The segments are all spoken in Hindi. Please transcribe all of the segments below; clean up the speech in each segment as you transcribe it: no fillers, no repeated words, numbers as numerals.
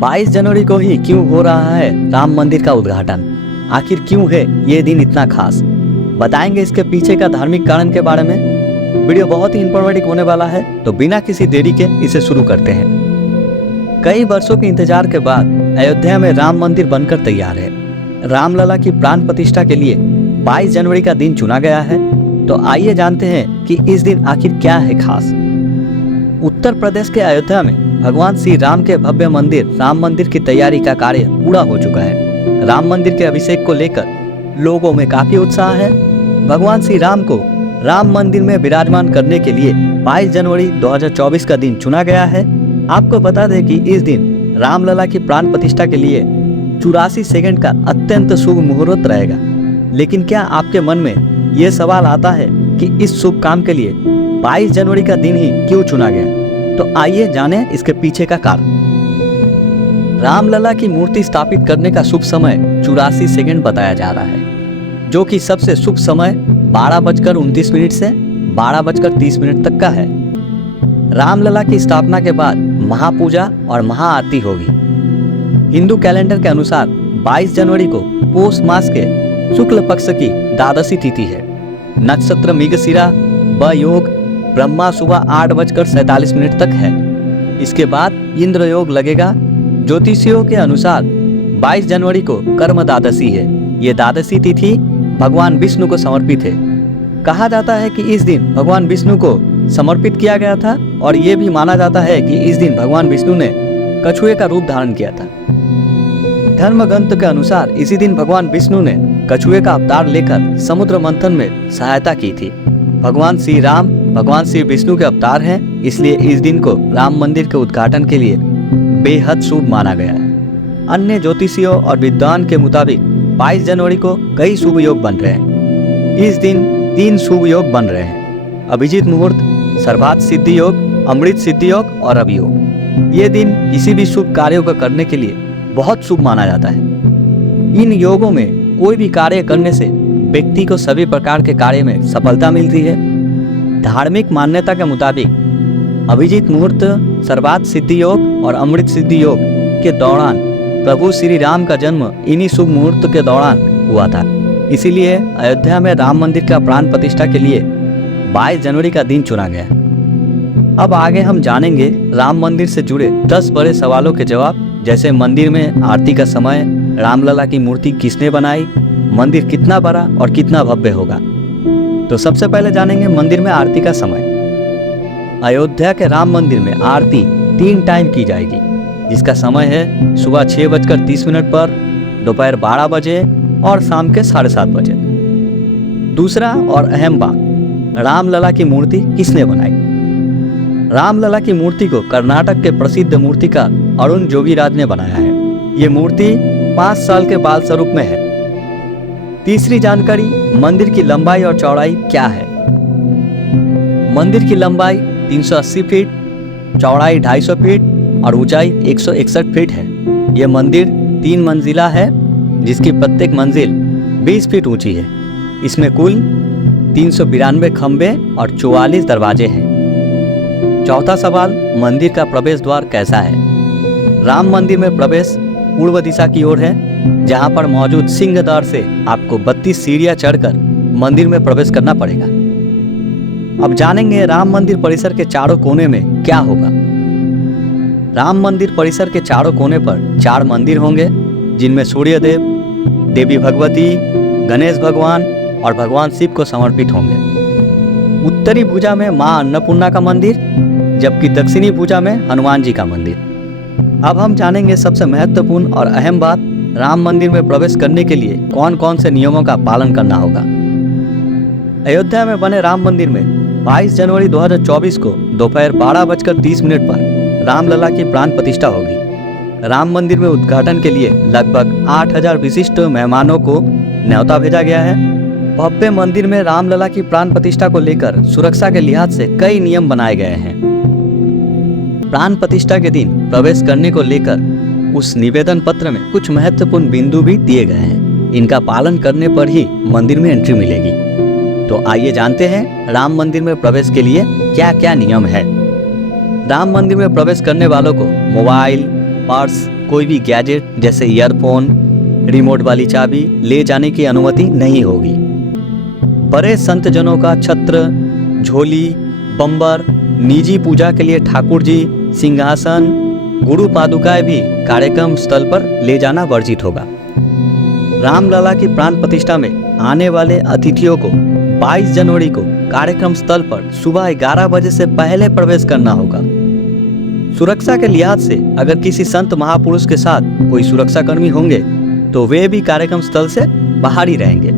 22 जनवरी को ही क्यों हो रहा है राम मंदिर का उद्घाटन? आखिर क्यों है ये दिन इतना खास? बताएंगे इसके पीछे का धार्मिक कारण के बारे में। वीडियो बहुत ही इंफॉर्मेटिव होने वाला है, तो बिना किसी देरी के इसे शुरू करते हैं। कई वर्षों के इंतजार के बाद अयोध्या में राम मंदिर बनकर तैयार है। रामलला की प्राण प्रतिष्ठा के लिए 22 जनवरी का दिन चुना गया है। तो आइए जानते हैं कि इस दिन आखिर क्या है खास। उत्तर प्रदेश के अयोध्या में भगवान श्री राम के भव्य मंदिर राम मंदिर की तैयारी का कार्य पूरा हो चुका है। राम मंदिर के अभिषेक को लेकर लोगों में काफी उत्साह है। भगवान श्री राम को राम मंदिर में विराजमान करने के लिए 22 जनवरी 2024 का दिन चुना गया है। आपको बता दें कि इस दिन रामलला की प्राण प्रतिष्ठा के लिए 84 सेकंड का अत्यंत शुभ मुहूर्त रहेगा। लेकिन क्या आपके मन में ये सवाल आता है कि इस शुभ काम के लिए 22 जनवरी का दिन ही क्यों चुना गया? तो आइए जानें इसके पीछे का कारण। रामलला की मूर्ति स्थापित करने का शुभ समय 84 सेकंड बताया जा रहा है, जो कि सबसे शुभ समय 12:29 से 12:30 तक का है। रामलला की स्थापना के बाद महापूजा और महाआरती होगी। हिंदू कैलेंडर के अनुसार 22 जनवरी को पौष मास के शुक्ल पक्ष की द्वादशी तिथि है। नक्षत्र मृगशिरा व योग ब्रह्मा सुबह 8:47 तक है। इसके बाद इंद्र योग लगेगा। ज्योतिषियों के अनुसार 22 जनवरी को कर्म द्वादशी है। ये द्वादशी तिथि भगवान विष्णु को समर्पित है। कहा जाता है कि इस दिन भगवान विष्णु को समर्पित किया गया था, और ये भी माना जाता है कि इस दिन भगवान विष्णु ने कछुए का रूप धारण किया था। धर्म ग्रंथ के अनुसार इसी दिन भगवान विष्णु ने कछुए का अवतार लेकर समुद्र मंथन में सहायता की थी। भगवान श्री राम भगवान श्री विष्णु के अवतार हैं, इसलिए इस दिन को राम मंदिर के उद्घाटन के लिए बेहद शुभ माना गया है। अन्य ज्योतिषियों और विद्वान के मुताबिक 22 जनवरी को कई शुभ योग बन रहे हैं। इस दिन 3 शुभ योग बन रहे हैं: अभिजीत मुहूर्त, सर्वार्थ सिद्धि योग, अमृत सिद्धि योग और अभियोग। ये दिन किसी भी शुभ कार्यों को करने के लिए बहुत शुभ माना जाता है। इन योगों में कोई भी कार्य करने से व्यक्ति को सभी प्रकार के कार्य में सफलता मिलती है। धार्मिक मान्यता के मुताबिक अभिजीत मुहूर्त, सर्वार्थ सिद्धि योग और अमृत सिद्धि योग के दौरान प्रभु श्री राम का जन्म इन्हीं शुभ मुहूर्त के दौरान हुआ था। इसीलिए अयोध्या में राम मंदिर का प्राण प्रतिष्ठा के लिए 22 जनवरी का दिन चुना गया। अब आगे हम जानेंगे राम मंदिर से जुड़े 10 बड़े सवालों के जवाब, जैसे मंदिर में आरती का समय, रामलला की मूर्ति किसने बनाई, मंदिर कितना बड़ा और कितना भव्य होगा। तो सबसे पहले जानेंगे मंदिर में आरती का समय। अयोध्या के राम मंदिर में आरती 3 टाइम की जाएगी, जिसका समय है सुबह 6:30 पर, दोपहर 12 बजे और शाम के 7:30 बजे। दूसरा और अहम बात, रामलला की मूर्ति किसने बनाई? रामलला की मूर्ति को कर्नाटक के प्रसिद्ध मूर्तिकार अरुण जोगीराज ने बनाया है। ये मूर्ति 5 साल के बाल स्वरूप में है। तीसरी जानकारी, मंदिर की लंबाई और चौड़ाई क्या है? मंदिर की लंबाई 380 फीट, चौड़ाई 250 फीट और ऊंचाई 161 फीट है। यह मंदिर 3 मंजिला है, जिसकी प्रत्येक मंजिल 20 फीट ऊंची है। इसमें कुल 392 खंबे और 44 दरवाजे हैं। चौथा सवाल, मंदिर का प्रवेश द्वार कैसा है? राम मंदिर में प्रवेश पूर्व दिशा की ओर है, जहां पर मौजूद सिंह द्वार से आपको 32 सीढ़ियां चढ़कर मंदिर में प्रवेश करना पड़ेगा। अब जानेंगे राम मंदिर परिसर के चारों कोने में क्या होगा। राम मंदिर परिसर के चारों कोने पर 4 मंदिर होंगे, जिनमें सूर्यदेव, देवी भगवती, गणेश भगवान और भगवान शिव को समर्पित होंगे। उत्तरी भुजा में मां अन्नपूर्णा का मंदिर, जबकि दक्षिणी भुजा में हनुमान जी का मंदिर। अब हम जानेंगे सबसे महत्वपूर्ण और अहम बात, राम मंदिर में प्रवेश करने के लिए कौन कौन से नियमों का पालन करना होगा। अयोध्या में बने राम मंदिर में 22 जनवरी 2024 को दोपहर 12:30 पर रामलला की प्राण प्रतिष्ठा होगी। राम मंदिर में उद्घाटन के लिए लगभग 8000 विशिष्ट मेहमानों को न्योता भेजा गया है। भव्य मंदिर में रामलला की प्राण प्रतिष्ठा को लेकर सुरक्षा के लिहाज से कई नियम बनाए गए हैं। प्राण प्रतिष्ठा के दिन प्रवेश करने को लेकर उस निवेदन पत्र में कुछ महत्वपूर्ण बिंदु भी दिए गए हैं। इनका पालन करने पर ही मंदिर में एंट्री मिलेगी। तो आइए जानते हैं राम मंदिर में प्रवेश के लिए क्या क्या नियम है। राम मंदिर में प्रवेश करने वालों को मोबाइल, पर्स कोई भी गैजेट जैसे ईयरफोन, रिमोट वाली चाबी ले जाने की अनुमति नहीं होगी। बड़े संतजनों का छत्र, झोली, बम्बर, निजी पूजा के लिए ठाकुर जी, सिंहासन, गुरु पादुकाएं भी कार्यक्रम स्थल पर ले जाना वर्जित होगा। रामलला की प्राण प्रतिष्ठा में आने वाले अतिथियों को 22 जनवरी को कार्यक्रम स्थल पर सुबह 11 बजे से पहले प्रवेश करना होगा। सुरक्षा के लिहाज से अगर किसी संत महापुरुष के साथ कोई सुरक्षाकर्मी होंगे तो वे भी कार्यक्रम स्थल से बाहर ही रहेंगे।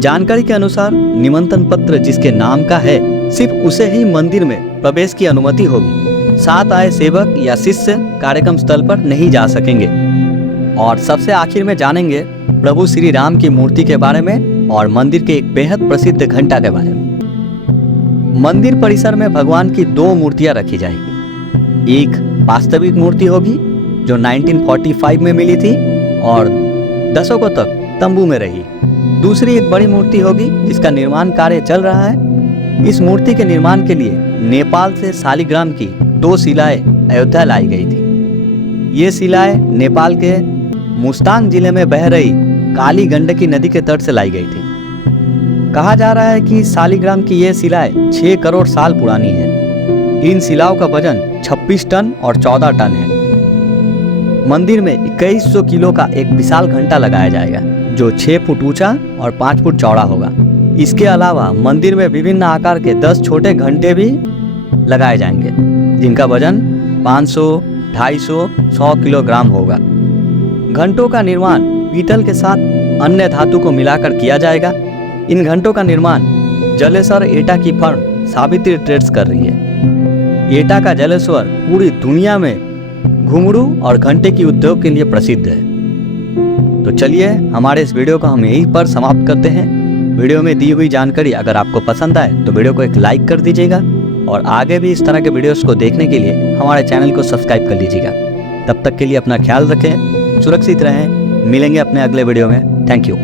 जानकारी के अनुसार निमंत्रण पत्र जिसके नाम का है सिर्फ उसे ही मंदिर में प्रवेश की अनुमति होगी। साथ आए सेवक या शिष्य कार्यक्रम स्थल पर नहीं जा सकेंगे। और सबसे आखिर में जानेंगे प्रभु श्री राम की मूर्ति के बारे में और मंदिर के एक बेहद प्रसिद्ध घंटा के बारे में। मंदिर परिसर में भगवान की 2 मूर्तियां रखी जाएगी। एक वास्तविक मूर्ति होगी जो 1945 में मिली थी और दशकों तक तंबू में रही। दूसरी एक बड़ी मूर्ति होगी जिसका निर्माण कार्य चल रहा है। इस मूर्ति के निर्माण के लिए नेपाल से शालिग्राम की 2 शिलाएं अयोध्या लाई गई थी। ये शिलाएं नेपाल के मुस्तांग जिले में बह रही काली गंडकी नदी के तट से लाई गई थी। कहा जा रहा है कि शालिग्राम की ये शिलाएं 6 करोड़ साल पुरानी है। इन शिलाओं का वजन 26 टन और 14 टन है। मंदिर में 2100 किलो का एक विशाल घंटा लगाया जाएगा जो 6 फुट ऊंचा और 5 फुट चौड़ा होगा। इसके अलावा मंदिर में विभिन्न आकार के 10 छोटे घंटे भी लगाए जाएंगे जिनका वजन 500, 250, 100 किलोग्राम होगा। घंटों का निर्माण पीतल के साथ अन्य धातु को मिलाकर किया जाएगा। इन घंटों का निर्माण जलेश्वर एटा की फर्म सावित्री ट्रेड्स कर रही है। एटा का जलेश्वर पूरी दुनिया में घुंघरू और घंटे की उद्योग के लिए प्रसिद्ध है। तो चलिए हमारे इस वीडियो को हम यहीं पर समाप्त करते हैं। वीडियो में दी हुई जानकारी अगर आपको पसंद आए तो वीडियो को एक लाइक कर दीजिएगा और आगे भी इस तरह के वीडियोस को देखने के लिए हमारे चैनल को सब्सक्राइब कर लीजिएगा। तब तक के लिए अपना ख्याल रखें, सुरक्षित रहें। मिलेंगे अपने अगले वीडियो में। Thank you.